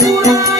पूरा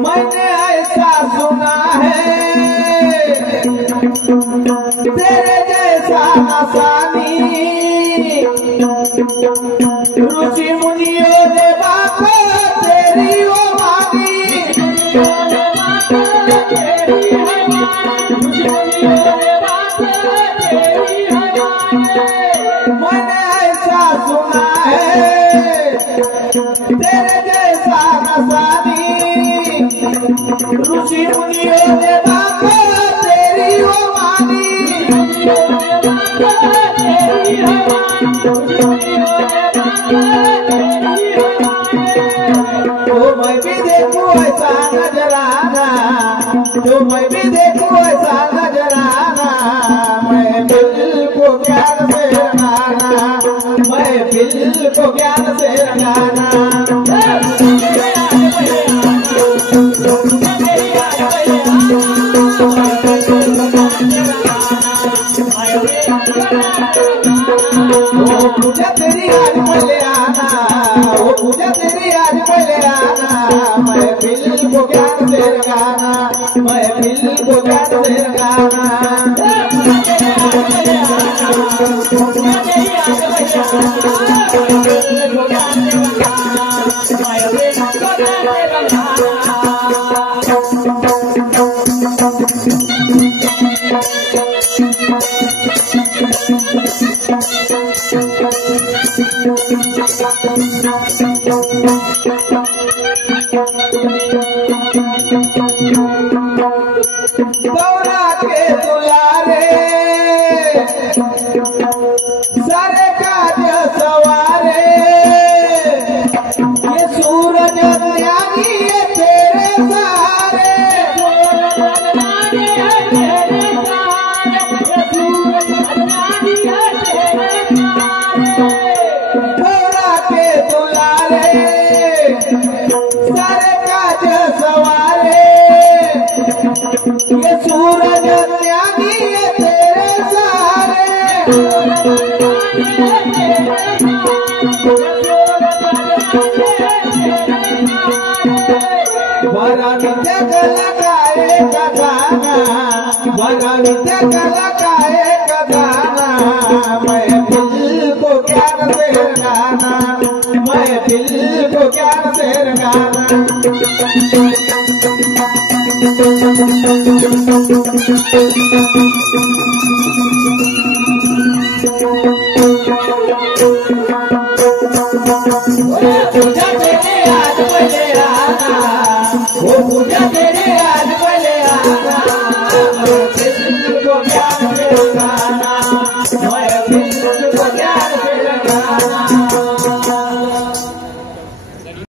मैंने ऐसा सुना है तेरे जैसा आसानी ऋषि मुनियों ने बात तेरी वो मानी मैंने ऐसा सुना है तेरे जैसा आसानी ऋषि मुनियों ने बात तेरी वो मानी तो मैं भी देखूं ऐसा नजराना जो मैं भी देखूं ऐसा नजराना मैं दिल को ज्ञान से रंगाना मैं दिल को ज्ञान से रंगाना पूजा तेरी आज पहले आना वो पूजा तेरी आज पहले आना मैं दिल को ज्ञान से रंगाना मैं दिल को ज्ञान से रंगाना गौरा के दुलारे सारे काज सवारे ये सूरज ज्ञानी है तेरे सहारे गौरा के दुलारे सारे काज सवारे ये सूरज ज्ञानी है तेरे सहारे बड़ा विद्या लगाए कदाना बड़ा विद्या लगाए कदाना मैं दिल को ज्ञान से रंगाना मैं दिल को ज्ञान से रंगाना पूजा तेरे आज पहले आना वो पूजा तेरे आज पहले आना दिल को ज्ञान से रंगाना मैं दिल